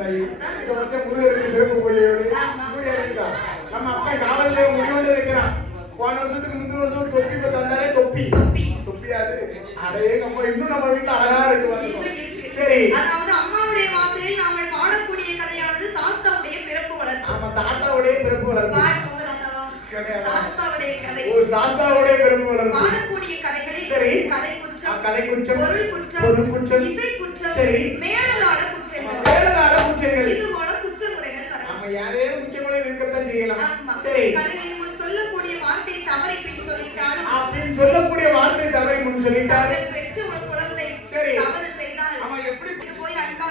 தாயி. இங்க வந்து முருகருக்கு சிறப்பு பூஜையோடு இப்படியா இருக்கா? நம்ம அப்பா காவல்ல முடிவோடு இருக்கிறான். போன வருஷத்துக்கு முந்தின வருஷம் தொப்பி தந்தாலே தொப்பி தொப்பியாது. அடேங்கப்பா, இன்னும் நம்ம வீட்டுல அழகா இருக்கு. சரி, அதாவது அம்மாவுடைய வாசலில் நாங்கள் பாடக்கூடிய கதையானது சாஸ்தாவுடைய பிறப்பு வளர்ப்பு. ஆமா, தாத்தாவுடைய பிறப்பு வளர்ப்பு. சாஸ்தாவுடைய கதை. ஓ, சாஸ்தாவுடைய பிறப்பு வளர்ப்பு. பாடக்கூடிய கதைகளில் சரி, கதை குற்றம், கதை குற்றம், பொருள் குற்றம், இசை குற்றம், சரி, மேலதாள குற்றங்கள், மேலதாள குற்றங்கள், இது போல குற்றமுறைகள் வரலாம். நம்ம யாரையும் குற்றங்களை இருக்கத்தான் செய்யலாம். ஆமா. சரி, கதைகளில் முன் சொல்லக்கூடிய வார்த்தை தவறி பின் சொல்லிட்டாலும் அப்படின்னு சொல்லக்கூடிய வார்த்தை தவறி முன் சொல்லிட்டாலும்